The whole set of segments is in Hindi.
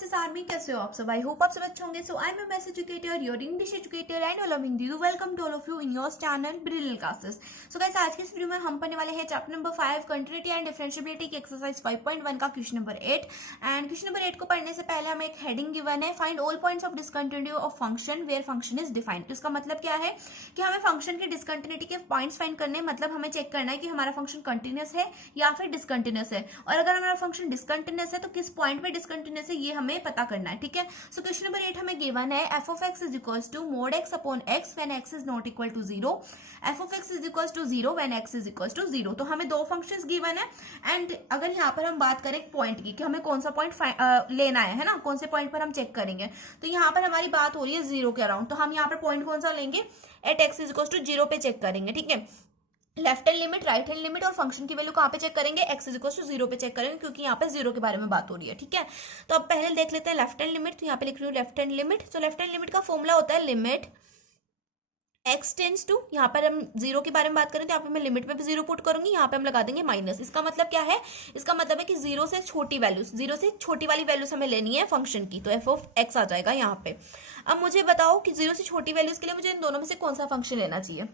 मैसेज आर्मी, कैसे हो आप सब? आई होप आप सब अच्छे होंगे। So I am a message educator, your English educator and all Hindi. Welcome to all of you in your channel Brilliant Classes. So guys, आज के इस वीडियो में हम पढ़ने वाले हैं chapter number 5 continuity and differentiability की एक्सरसाइज 5.1 का question number 8। And question number 8 को पढ़ने से पहले हमें एक हेडिंग गिवन है, find all points of discontinuity of function where function is defined. तो इसका मतलब क्या है कि हमें फंक्शन की डिसकंटिन्यूटी के पॉइंट्स फाइंड करने, मतलब हमें चेक करना है कि हमारा फंक्शन कंटिन्यूअस है या फिर डिसकंटिन्यूअस है, और अगर हमारा फंक्शन डिसकंटिन्यूअस है तो किस पॉइंट पे डिसकंटिन्यूअस है ये हमें पता करना है। ठीक है, सो क्वेश्चन नंबर 8 हमें गिवन है F of x is equals to mod X upon X when x is not equal to 0, F of x is equals to 0 when x is equals to 0। तो हमें दो फंक्शंस गिवन है। एंड अगर यहाँ पर हम बात करें पॉइंट की कि हमें कौन सा पॉइंट लेना है ना, कौन से पॉइंट पर हम चेक करेंगे, तो यहाँ पर हमारी बात हो रही है 0 के अराउंड। तो हम यहाँ पर पॉइंट कौन सा लेंगे, at X is equals to 0 पे चेक करेंगे। ठीक है, left hand limit, right hand limit और फंक्शन की वैल्यू कहाँ पे चेक करेंगे, एक्स इज इक्वल टू 0 पे चेक करेंगे, क्योंकि यहाँ पे 0 के बारे में बात हो रही है। ठीक है, तो अब पहले देख लेते हैं लेफ्ट हैंड लिमिट। तो यहाँ पे लिख रही हूँ लेफ्ट हैंड लिमिट। तो लेफ्ट हैंड लिमिट का फॉर्मूला होता है लिमिट एक्स टेंस टू, यहाँ पर हम 0 के बारे में बात करें तो यहाँ पे मैं लिमिट पे भी 0 पुट करूंगी, यहाँ पे हम लगा देंगे माइनस। इसका मतलब क्या है, इसका मतलब है कि 0 से छोटी वैल्यूज, 0 से छोटी वाली वैल्यूज हमें लेनी है फंक्शन की, तो एफ ऑफ एक्स आ जाएगा यहाँ पे। अब मुझे बताओ कि 0 से छोटी वैल्यूज के लिए मुझे इन दोनों में से कौन सा फंक्शन लेना चाहिए।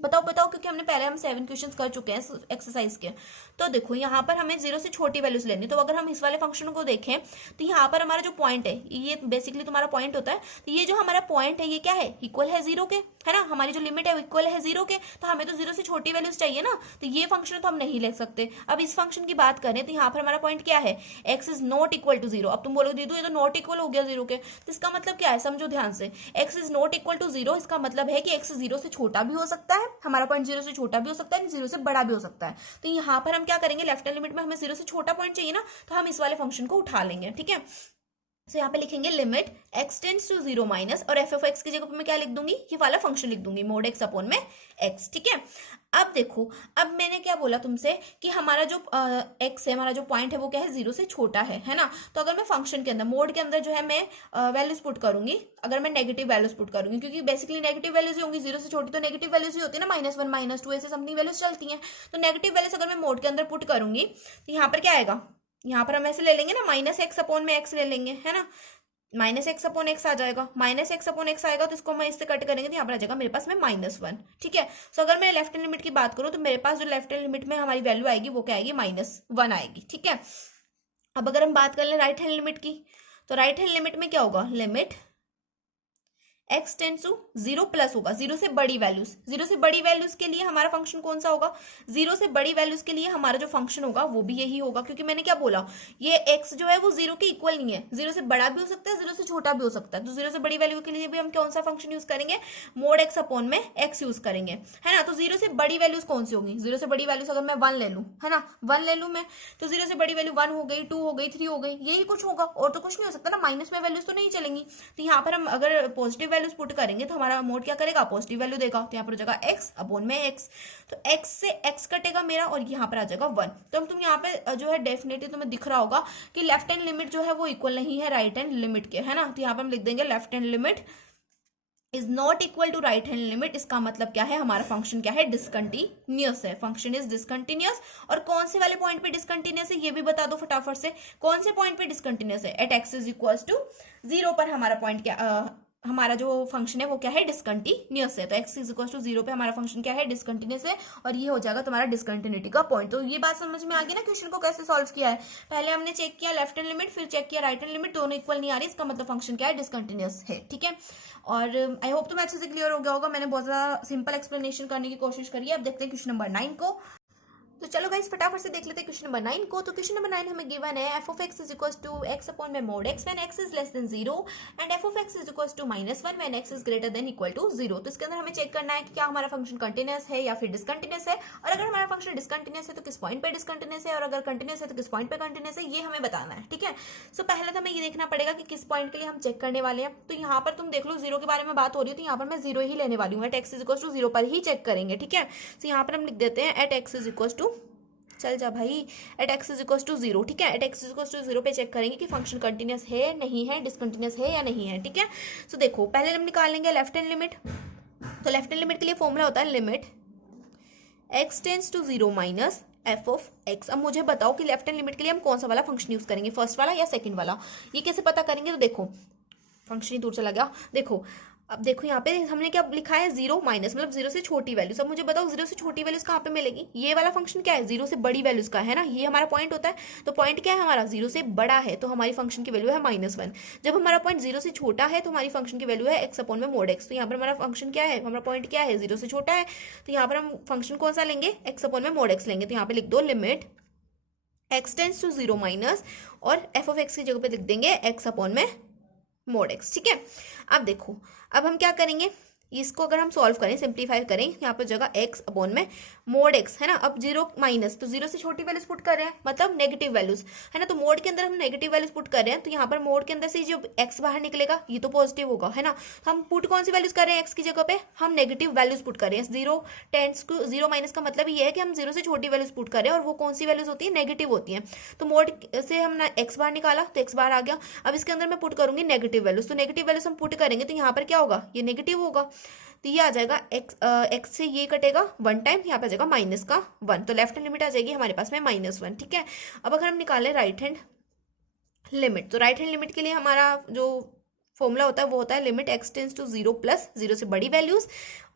बताओ, क्योंकि हमने पहले हम 7 क्वेश्चंस कर चुके हैं एक्सरसाइज के। तो देखो यहाँ पर हमें 0 से छोटी वैल्यूज लेनी, तो अगर हम इस वाले फंक्शन को देखें तो यहाँ पर हमारा जो पॉइंट है, ये बेसिकली तुम्हारा पॉइंट होता है, तो ये जो हमारा पॉइंट है ये क्या है, इक्वल है 0 के, है ना। हमारी जो लिमिट है वो इक्वल है 0 के, तो हमें तो 0 से छोटी वैल्यूज चाहिए ना, तो ये फंक्शन तो हम नहीं ले सकते। अब इस फंक्शन की बात करें तो यहाँ पर हमारा पॉइंट क्या है, X is not equal to 0। अब तुम बोलोगे दीदू ये तो नॉट इक्वल हो गया 0 के, तो इसका मतलब क्या है, समझो ध्यान से। X is not equal to 0, इसका मतलब है कि एक्स 0 से छोटा भी हो सकता है, हमारा पॉइंट 0 से छोटा भी हो सकता है, 0 से बड़ा भी हो सकता है। तो यहाँ पर हम क्या करेंगे, लेफ्ट हैंड लिमिट में हमें 0 से छोटा पॉइंट चाहिए ना, तो हम इस वाले फंक्शन को उठा लेंगे। ठीक है, तो यहाँ पे लिखेंगे limit X tends to 0 minus, और एफ ऑफ एक्स की जगह पे मैं क्या लिख दूंगी, ये वाला फंक्शन लिख दूंगी, मोड एक्स अपॉन में एक्स। ठीक है, अब देखो, अब मैंने क्या बोला तुमसे कि हमारा जो एक्स है, हमारा जो पॉइंट है वो क्या है, 0 से छोटा है ना। तो अगर मैं फंक्शन के अंदर, मोड के अंदर जो है मैं वैल्यूज पुट करूंगी, अगर मैं नेगेटिव वैल्यूज पुट करूंगी, क्योंकि बेसिकली नेगेटिव वैल्यूज ही होंगी, 0 से छोटी तो नेगेटिव वैल्यूज ही होती है ना, -1 -2 ऐसे समथिंग वैल्यूज चलती हैं। तो नेगेटिव वैल्यूज अगर मैं मोड के अंदर पुट करूंगी तो यहाँ पर क्या आएगा, यहाँ पर हम ऐसे ले लेंगे ना, माइनस एक्स अपॉन में एक्स ले लेंगे, है ना, माइनस एक्स अपॉन एक्स आ जाएगा, माइनस एक्स अपॉन एक्स आएगा, तो इसको मैं इससे कट करेंगे तो यहाँ पर आ जाएगा मेरे पास में -1। ठीक है, सो अगर मैं लेफ्ट हैंड लिमिट की बात करूँ तो मेरे पास जो लेफ्ट हैंड लिमिट में हमारी वैल्यू आएगी वो क्या आएगी, -1 आएगी। ठीक है, अब अगर हम बात कर लें राइट हैंड लिमिट की, तो राइट हैंड लिमिट में क्या होगा, limit X tends to 0 plus होगा 0 से बड़ी वैल्यूज। 0 से बड़ी वैल्यूज के लिए हमारा फंक्शन कौन सा होगा, 0 से बड़ी वैल्यूज के लिए हमारा जो फंक्शन होगा वो भी यही होगा, क्योंकि मैंने क्या बोला, ये x जो है वो 0 के इक्वल नहीं है, 0 से बड़ा भी हो सकता है, 0 से छोटा भी हो सकता है। तो 0 से बड़ी वैल्यू के लिए भी हम कौन सा फंक्शन यूज करेंगे, मोड एक्स अपॉन में एक्स यूज करेंगे, है ना। तो 0 से बड़ी वैल्यूज कौन सी होंगी, 0 से बड़ी वैल्यूज अगर मैं 1 ले लूँ, है ना, 1 ले लूँ मैं, तो 0 से बड़ी वैल्यू 1 हो गई, 2 हो गई, 3 हो गई, यही कुछ होगा, और तो कुछ नहीं हो सकता ना, माइनस में वैल्यूज तो नहीं चलेंगी। तो यहाँ पर हम अगर पॉजिटिव वैल्यूज पुट करेंगे तो हमारा मोड क्या करेगा, पॉजिटिव वैल्यू देगा, तो यहाँ पर हो जाएगा एक्स अपॉन में एक्स। तो एक्स से एक्स कटेगा मेरा और यहाँ पर आ जाएगा 1। तो तुम यहाँ पे जो है डेफिनेटली तुम्हें दिख रहा होगा कि लेफ्ट हैंड लिमिट जो है वो इक्वल नहीं है राइट हैंड लिमिट के, है ना। तो यहाँ पर हम लिख देंगे left hand limit is not equal to right hand limit. इसका मतलब क्या है, हमारा फंक्शन क्या है, डिसकंटिन्यूअस है, फंक्शन इज डिसकंटिन्यूअस। और कौन से वाले पॉइंट पे डिसकंटिन्यूअस है ये भी बता दो फटाफट से, कौन से पॉइंट पे डिसकंटिन्यूअस है, at X is equal to 0 पर हमारा पॉइंट क्या, हमारा जो फंक्शन है वो क्या है, डिसकंटिन्यूअस है। तो x इज इक्वल टू 0 पे हमारा फंक्शन क्या है, डिसकंटिन्यूअस है, और ये हो जाएगा तुम्हारा डिसकंटिन्यूटी का पॉइंट। तो ये बात समझ में आ गई ना, क्वेश्चन को कैसे सॉल्व किया है। पहले हमने चेक किया लेफ्ट हैंड लिमिट, फिर चेक किया राइट हैंड लिमिट, दोनों इक्वल नहीं आ रही, इसका मतलब फंक्शन क्या है, डिसकंटिन्यूअस है। ठीक है, और आई होप तुम्हें अच्छे से क्लियर हो गया होगा, मैंने बहुत ज्यादा सिंपल एक्सप्लेनेशन करने की कोशिश करी है। अब देखते हैं क्वेश्चन नंबर 9 को। तो चलो गाइस फटाफट से देख लेते हैं क्वेश्चन नंबर 9 को। तो क्वेश्चन नंबर 9 हमें गिवन है F of x is equal to x upon में mod x when x is less than 0 and F of x is equal to -1 when x is greater than equal to 0। तो इसके अंदर हमें चेक करना है कि क्या हमारा फंक्शन कंटिन्यूअस है या फिर डिसकंटिन्यूअस है, और अगर हमारा फंक्शन डिसकंटिन्यूअस है तो किस पॉइंट पे डिसकंटिन्यूअस है, और अगर कंटिन्यूअस है तो किस पॉइंट पे कंटिन्यूअस है, ये हमें बताना है। ठीक है, सो पहले तो हमें ये देखना पड़ेगा कि किस पॉइंट के लिए हम चेक करने वाले हैं। तो यहाँ पर तुम देख लो 0 के बारे में बात हो रही है, तो यहाँ पर मैं 0 ही लेने वाली हूँ, at X is equal to 0 पर ही चेक करेंगे। ठीक है, तो यहाँ पर हम लिख देते हैं at X is equal to, चल जा भाई, at X is equal to 0। ठीक है, at X is equal to 0 पे चेक करेंगे कि फंक्शन कंटिन्यूअस है नहीं है, डिसकंटिन्यूअस है या नहीं है। ठीक है, सो देखो पहले हम निकाल लेंगे लेफ्ट हैंड लिमिट। तो लेफ्ट हैंड लिमिट के लिए फॉर्मूला होता है limit X tends to 0 minus F of X. अब मुझे बताओ कि लेफ्ट हैंड लिमिट के लिए हम कौन सा वाला फंक्शन यूज करेंगे, फर्स्ट वाला या सेकंड वाला। ये कैसे पता करेंगे, तो देखो फंक्शन ही दूर चला गया। देखो अब देखो यहाँ पे हमने क्या लिखा है, जीरो माइनस मतलब जीरो से छोटी वैल्यूज। अब मुझे बताओ जीरो से छोटी वैल्यूज कहाँ पे मिलेगी, ये वाला फंक्शन क्या है, जीरो से बड़ी वैल्यूज का है ना, ये हमारा पॉइंट होता है। तो पॉइंट क्या है हमारा, जीरो से बड़ा है, तो हमारी फंक्शन की वैल्यू है -1। जब हमारा पॉइंट जीरो से छोटा है तो हमारी फंक्शन की वैल्यू है एक्स अपॉन में मोड एक्स। तो यहाँ पर हमारा फंक्शन क्या है, हमारा पॉइंट क्या है, जीरो से छोटा है, तो यहाँ पर हम फंक्शन कौन सा लेंगे, एक्स अपॉन में मोड एक्स लेंगे। तो यहाँ पे लिख दो limit X tends to zero minus, और एफ ऑफ एक्स की जगह पे लिख देंगे एक्स अपॉन में मोड एक्स। ठीक है, अब देखो अब हम क्या करेंगे, इसको अगर हम सॉल्व करें, सिंप्लीफाई करें, यहाँ पर जगह एक्स अपॉन में मोड एक्स है ना। अब जीरो माइनस, तो जीरो से छोटी वैल्यूज पुट कर रहे हैं, मतलब नेगेटिव वैल्यूज है ना। तो मोड के अंदर हम नेगेटिव वैल्यूज पुट कर रहे हैं, तो यहाँ पर मोड के अंदर से जो एक्स बाहर निकलेगा ये तो पॉजिटिव होगा है ना। तो हम पुट कौन सी वैल्यूज कर रहे हैं, एक्स की जगह पे हम नेगेटिव वैल्यूज पुट कर रहे हैं। Zero tends to zero minus का मतलब ये है कि हम जीरो से छोटी वैल्यूज पुट कर रहे हैं, और वो कौन सी वैल्यूज होती है, नेगेटिव होती है। तो मोड से हमने एक्स बाहर निकाला तो एक्स बाहर आ गया। अब इसके अंदर मैं पुट करूंगी नेगेटिव वैल्यूज, तो नेगेटिव वैल्यूज हम पुट करेंगे तो यहाँ पर क्या होगा, ये नेगेटिव होगा। तो ये आ जाएगा एक्स से ये कटेगा 1 टाइम, यहाँ पे आ जाएगा -1। तो लेफ्ट हैंड लिमिट आ जाएगी हमारे पास में -1। ठीक है, अब अगर हम निकालें राइट हैंड लिमिट, तो राइट हैंड लिमिट के लिए हमारा जो फॉर्मूला होता है वो होता है limit X tends to zero plus zero से बड़ी वैल्यूज,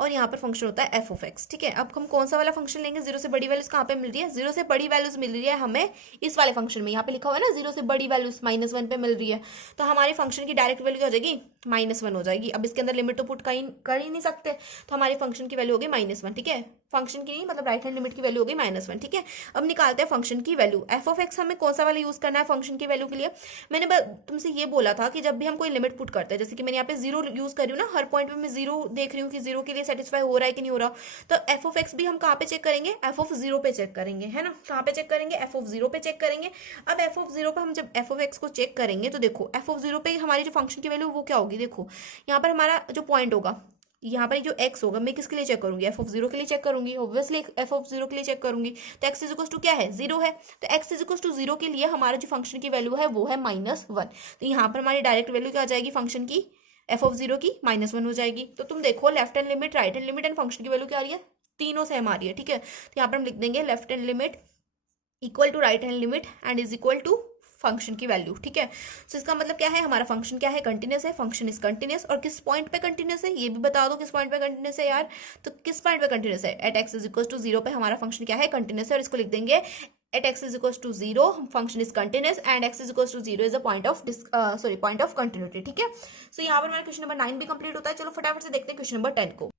और यहाँ पर फंक्शन होता है एफ ऑफ एक्स। ठीक है, अब हम कौन सा वाला फंक्शन लेंगे, जीरो से बड़ी वैल्यूज कहाँ पे मिल रही है, जीरो से बड़ी वैल्यूज मिल रही है हमें इस वाले फंक्शन में, यहाँ पे लिखा हुआ है ना जीरो से बड़ी वैल्यूज -1 पे मिल रही है। तो हमारे फंक्शन की डायरेक्ट वैल्यू क्या हो जाएगी, -1 हो जाएगी। अब इसके अंदर लिमिट तो पुट कर ही नहीं सकते, तो हमारी फंक्शन की वैल्यू होगी -1। ठीक है, फंक्शन की नहीं मतलब राइट हैंड लिमिट की वैल्यू होगी -1। ठीक है, अब निकालते हैं फंक्शन की वैल्यू। एफ ऑफ एक्स हमें कौन सा वाला यूज करना है फंक्शन की वैल्यू के लिए, मैंने तुमसे ये बोला था कि जब भी हम कोई लिमिट पुट करते हैं, जैसे कि मैंने यहाँ पे जीरो यूज कर रही हूँ ना, हर पॉइंट पे मैं जीरो देख रही हूँ कि जीरो के लिए सेटिस्फाई हो रहा है कि नहीं हो रहा, तो एफ ऑफ एक्स भी हम कहाँ पे चेक करेंगे, एफ ऑफ जीरो पे चेक करेंगे है ना। कहाँ पे चेक करेंगे, एफ ऑफ जीरो पे चेक करेंगे। अब एफ ऑफ जीरो पे हम जब एफ ऑफ एक्स को चेक करेंगे तो देखो एफ ऑफ जीरो पे हमारी जो फंक्शन की वैल्यू वो क्या होगी, देखो यहाँ पर हमारा जो पॉइंट होगा, यहाँ पर जो x होगा मैं किसके लिए चेक करूंगी, एफ ऑफ जीरो के लिए चेक करूंगी, ऑब्वियसली एफ ऑफ जीरो के लिए चेक करूंगी। तो x इज इक्वल टू क्या है, जीरो है, तो x is equal to zero के लिए हमारा जो फंक्शन की वैल्यू है वो है -1। तो यहाँ पर हमारी डायरेक्ट वैल्यू क्या आ जाएगी फंक्शन की, एफ ऑफ जीरो की -1 हो जाएगी। तो तुम देखो left hand limit, right hand limit and function की वैल्यू क्या आ रही है, तीनों सेम आ रही है। ठीक है, तो यहाँ पर हम लिख देंगे left hand limit equal to right hand limit and is equal to function की वैल्यू। ठीक है, तो इसका मतलब क्या है, हमारा फंक्शन क्या है, कंटिन्यूस है, फंक्शन इज कंटिन्यूस। और किस पॉइंट पे कंटिन्यूस है ये भी बता दो, किस पॉइंट पे कंटिन्यूस है यार, तो किस पॉइंट पे कंटिन्यूस है, at X is equal to zero पे हमारा फंक्शन क्या है, कंटिन्यूस है। और इसको लिख देंगे at X is equal to zero function is continuous and X is equal to zero is a point of continuity. ठीक है, सो यहाँ पर हमारा क्वेश्चन नंबर 9 भी कंप्लीट होता है। चलो फटाफट से देखते हैं क्वेश्चन नंबर 10 को।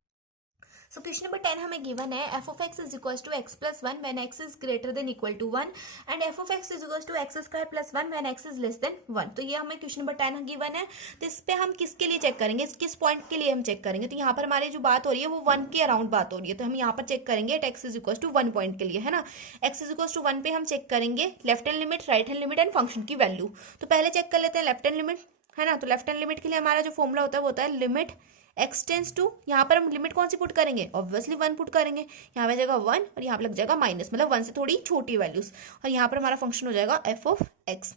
सो क्वेश्चन नंबर 10 हमें गिवन है F of x is equal to X plus 1 when x is greater than equal to 1 and F of x is equal to X square plus 1 when x is less than 1। तो ये हमें क्वेश्चन नंबर 10 गिवन है। तो इस पे हम किसके लिए चेक करेंगे, किस पॉइंट के लिए हम चेक करेंगे, तो यहाँ पर हमारी जो बात हो रही है वो 1 के अराउंड बात हो रही है। तो हम यहाँ पर चेक करेंगे at X is equal to 1 point के लिए है ना। एक्स इज इक्वल टू 1 पे हम चेक करेंगे left hand limit, right hand limit and function की वैल्यू। तो पहले चेक कर लेते हैं लेफ्ट हैंड लिमिट है ना। तो लेफ्ट हैंड लिमिट के लिए हमारा जो फॉर्मूला होता है वो होता है लिमिट एक्स टेंस टू, यहाँ पर हम लिमिट कौन सी पुट करेंगे, ऑब्वियसली 1 पुट करेंगे, यहाँ पे जाएगा 1 और यहाँ पे लग जाएगा माइनस, मतलब 1 से थोड़ी छोटी वैल्यूज, और यहाँ पर हमारा फंक्शन हो जाएगा एफ ऑफ एक्स।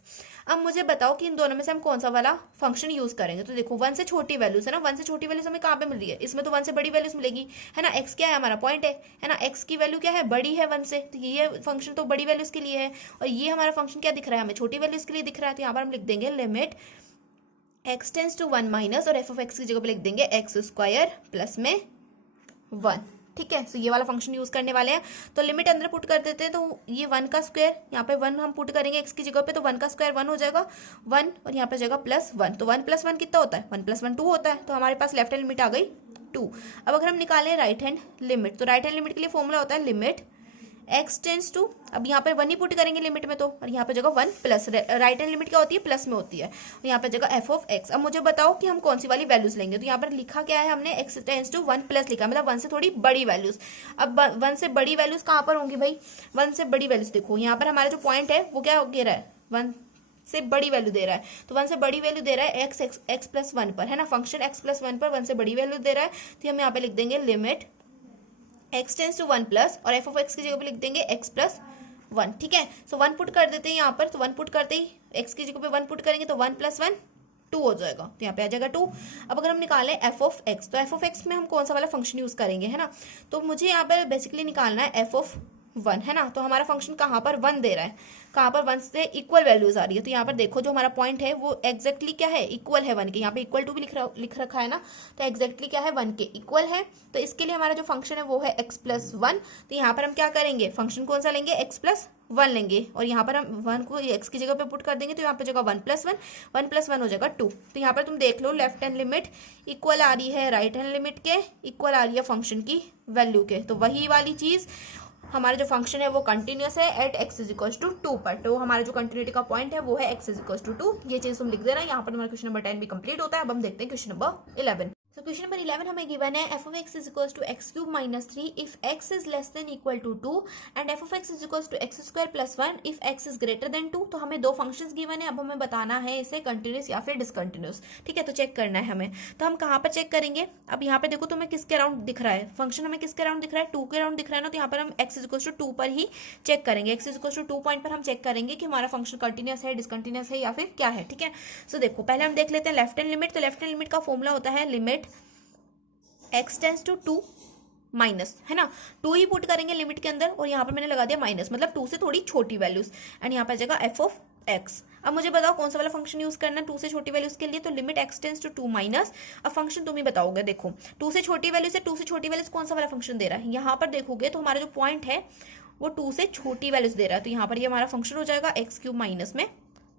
अब मुझे बताओ कि इन दोनों में से हम कौन सा वाला फंक्शन यूज करेंगे। तो देखो 1 से छोटी वैल्यूज है ना, 1 से छोटी वैल्यूज हमें कहाँ पे मिल रही है, इसमें तो 1 से बड़ी वैल्यूज मिलेगी है ना। एक्स क्या है, हमारा पॉइंट है ना, एक्स की वैल्यू क्या है, बड़ी है 1 से, तो ये फंक्शन तो बड़ी वैल्यूज के लिए है, और ये हमारा फंक्शन क्या दिख रहा है, हमें छोटी वैल्यूज के लिए दिख रहा है। तो यहाँ पर हम लिख देंगे limit X tends to 1 minus, और एफ ऑफ एक्स की जगह पे लिख देंगे एक्स स्क्वायर प्लस में 1। ठीक है, तो ये वाला फंक्शन यूज करने वाले हैं। तो लिमिट अंदर पुट कर देते हैं, तो ये 1 का स्क्वायर, यहाँ पे 1 हम पुट करेंगे एक्स की जगह पे, तो 1 का स्क्वायर 1 हो जाएगा 1, और यहाँ पे जाएगा +1। तो 1 + 1 कितना होता है, 1 + 1 2 होता है। तो हमारे पास लेफ्ट हैंड लिमिट आ गई 2। अब अगर हम निकालें राइट हैंड लिमिट, तो राइट हैंड लिमिट के लिए फॉर्मूला होता है लिमिट एक्स टेंस टू, अब यहाँ पे 1 ही पुट करेंगे लिमिट में, तो और यहाँ पे जगह 1 प्लस, राइट हैंड लिमिट क्या होती है, प्लस में होती है, और यहाँ पे जगह एफ ऑफ एक्स। अब मुझे बताओ कि हम कौन सी वाली वैल्यूज लेंगे। तो यहाँ पर लिखा क्या है हमने, एक्स टेंस टू 1 प्लस लिखा, मतलब 1 से थोड़ी बड़ी वैल्यूज। अब 1 से बड़ी वैल्यूज कहाँ पर होंगी भाई, 1 से बड़ी वैल्यूज देखो यहाँ पर हमारा जो पॉइंट है वो क्या दे रहा है, 1 से बड़ी वैल्यू दे रहा है। तो 1 से बड़ी वैल्यू दे रहा है एक्स प्लस 1 पर है ना, फंक्शन एक्स प्लस 1 पर 1 से बड़ी वैल्यू दे रहा है। तो हम यहाँ पे लिख देंगे limit X tends to 1 plus, और एफ ऑफ एक्स की जगह पे लिख देंगे एक्स प्लस 1। ठीक है, सो 1 पुट कर देते हैं यहाँ पर, तो 1 पुट करते ही एक्स की जगह पे 1 पुट करेंगे तो 1 + 1 2 हो जाएगा, तो यहाँ पे आ जाएगा 2। अब अगर हम निकालें एफ ऑफ एक्स, तो एफ ऑफ एक्स में हम कौन सा वाला फंक्शन यूज करेंगे है ना। तो मुझे यहाँ पर बेसिकली निकालना है एफ ऑफ 1 है ना, तो हमारा फंक्शन कहाँ पर 1 दे रहा है, कहाँ पर 1 से इक्वल वैल्यूज आ रही है। तो यहाँ पर देखो जो हमारा पॉइंट है वो एग्जैक्टली क्या है, इक्वल है 1 के। यहाँ पे इक्वल टू भी लिख रखा है ना, तो एग्जैक्टली क्या है, 1 के इक्वल है। तो इसके लिए हमारा जो फंक्शन है वो है x+1। तो यहाँ पर हम क्या करेंगे, फंक्शन कौन सा लेंगे, x+1 लेंगे, और यहाँ पर हम 1 को x की जगह पे पुट कर देंगे, तो यहाँ पर जगह 1+1, 1+1 हो जाएगा 2। तो यहाँ पर तुम देख लो लेफ्ट हैंड लिमिट इक्वल आ रही है राइट हैंड लिमिट के, इक्वल आ रही है फंक्शन की वैल्यू के। तो वही वाली चीज, हमारा जो फंक्शन है वो कंटिन्यूस है एट x=2 पर। तो हमारा जो कंटिन्यूटी का पॉइंट है वो है x=2। ये चीज तुम लिख देना। यहाँ पर हमारा क्वेश्चन नंबर 10 भी कंप्लीट होता है। अब हम देखते हैं क्वेश्चन नंबर 11। तो क्वेश्चन नंबर 11 हमें गिवन है f(x)=x³ - 3 if x is less than equal to 2 and f(x)=x² + 1 if x is greater than 2। तो हमें दो फंक्शंस गिवन है, अब हमें बताना है इसे कंटिन्यूस या फिर डिसकंटिन्यूस। ठीक है, तो चेक करना है हमें। तो हम कहाँ पर चेक करेंगे, अब यहाँ पे देखो तुम्हें किसके अराउंड दिख रहा है, फंक्शन हमें किसके अराउंड दिख रहा है, 2 के अराउंड दिख रहा है ना। तो यहाँ पर हम x=2 पर ही चेक करेंगे, x=2 पॉइंट पर हम चेक करेंगे कि हमारा फंक्शन कंटिन्यूस है, डिसकंटिन्यूस है या फिर क्या है। ठीक है, सो देखो पहले हम देख लेते हैं लेफ्ट हैंड लिमिट। तो लेफ्ट हैंड लिमिट का फॉर्मूला होता है लिमिट x→2 माइनस, है ना, 2 ही पुट करेंगे लिमिट के अंदर, और यहाँ पर मैंने लगा दिया माइनस, मतलब 2 से थोड़ी छोटी वैल्यूज, एंड यहाँ पर आ जाएगा f(x). अब मुझे बताओ कौन सा वाला फंक्शन यूज करना है 2 से छोटी वैल्यूज के लिए। तो लिमिट x→2 माइनस, अब फंक्शन तुम ही बताओगे। देखो 2 से छोटी वैल्यू से 2 से छोटी वैल्यूज कौन सा वाला फंक्शन दे रहा है, यहाँ पर देखोगे तो हमारा जो पॉइंट है वो 2 से छोटी वैल्यूज दे रहा है। तो यहाँ पर ये हमारा फंक्शन हो जाएगा x³ माइनस में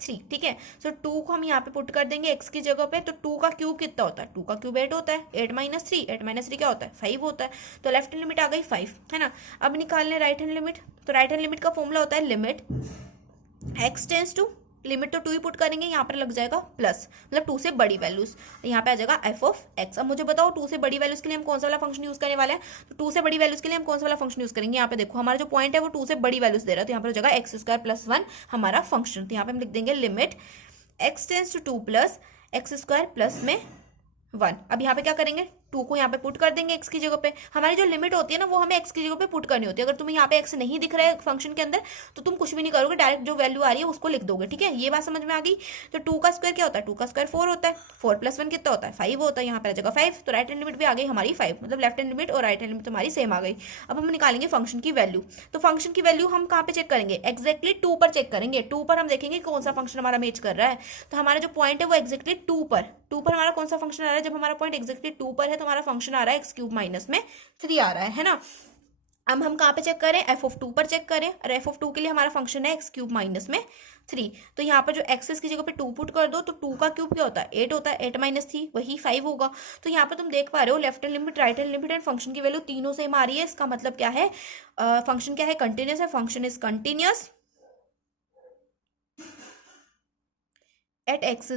3। ठीक है, सो 2 को हम यहाँ पे पुट कर देंगे x की जगह पे। तो 2 का क्यूब कितना होता है, 2 का क्यूब 8 होता है, 8 - 3, 8 - 3 क्या होता है, 5 होता है। तो लेफ्ट हैंड लिमिट आ गई 5, है ना। अब निकालने राइट हैंड लिमिट। तो राइट हैंड लिमिट का फॉर्मूला होता है लिमिट x→2, लिमिट तो 2 ही पुट करेंगे, यहाँ पर लग जाएगा प्लस, मतलब 2 से बड़ी वैल्यूज, यहाँ पे आ जाएगा f(x). अब मुझे बताओ 2 से बड़ी वैल्यूज के लिए हम कौन सा वाला फंक्शन यूज करने वाले हैं। तो 2 से बड़ी वैल्यूज के लिए हम कौन सा वाला फंक्शन यूज करेंगे, यहाँ पे देखो हमारा जो पॉइंट है वो 2 से बड़ी वैल्यूज दे रहा है। तो यहाँ पर हो जाएगा x² + 1 हमारा फंक्शन। तो यहाँ पे हम लिख देंगे limit x→2 plus x² plus में 1। अब यहाँ पे क्या करेंगे, 2 को यहाँ पे पुट कर देंगे x की जगह पे। हमारी जो लिमिट होती है ना वो हमें x की जगह पे पुट करनी होती है। अगर तुम्हें यहाँ पे x नहीं दिख रहा है फंक्शन के अंदर तो तुम कुछ भी नहीं करोगे, डायरेक्ट जो वैल्यू आ रही है उसको लिख दोगे। ठीक है, ये बात समझ में आ गई। तो 2 का स्क्वायर क्या होता है, 2 का स्क्वायर 4 होता है, 4 + 1 कितना होता है, 5 होता है। यहाँ पे आ जाएगा 5। तो राइट हैंड लिमिट भी आ गई हमारी 5, मतलब लेफ्ट हैंड लिमिट और राइट हैंड लिमिट हमारी सेम आ गई। अब हम निकालेंगे फंक्शन की वैल्यू। तो फंक्शन की वैल्यू हम कहाँ पे चेक करेंगे, एक्जैक्टली 2 पर चेक करेंगे। 2 पर हम देखेंगे कौन सा फंक्शन हमारा मैच कर रहा है। तो हमारा जो पॉइंट है वो एक्जैक्टली 2 पर हमारा कौन सा फंक्शन आ रहा है। जब हमारा पॉइंट एक्जैक्टली 2 पर है तो हमारा फंक्शन आ रहा है x³ माइनस में 3 आ रहा है ना। अब हम कहाँ पे चेक करें, f(2) पर चेक करें, और f(2) के लिए हमारा फंक्शन है x³ माइनस में 3। तो यहाँ पर जो x की जगह पे 2 पुट कर दो, तो 2 का क्यूब क्या होता है, 8 होता है, 8 - 3 वही 5 होगा। तो यहाँ पर तुम देख पा रहे हो left hand limit, right hand limit and function की वैल्यू तीनों सेम आ रही है। इसका मतलब क्या है, फंक्शन क्या है, कंटिन्यूस है, function is continuous at x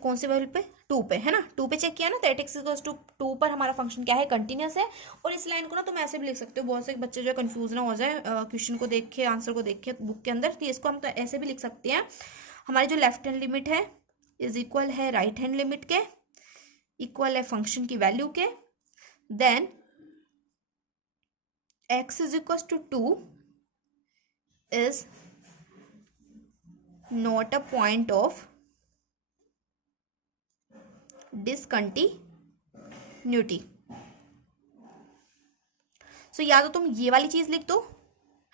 कौन से वैल्यू पे, 2 पे, है ना। 2 पे चेक किया ना, तो एट x=2 पर हमारा फंक्शन क्या है, कंटिन्यूस है। और इस लाइन को ना तुम ऐसे भी लिख सकते हो, बहुत से बच्चे जो कंफ्यूज ना हो जाए क्वेश्चन को देख के, आंसर को देख के बुक के अंदर। तो इसको हम तो ऐसे भी लिख सकते हैं, हमारी जो लेफ्ट हैंड लिमिट है इज इक्वल है राइट हैंड लिमिट के, इक्वल है फंक्शन की वैल्यू के, then x=2 is not a point of discontinuity. So या तो तुम ये वाली चीज लिख दो,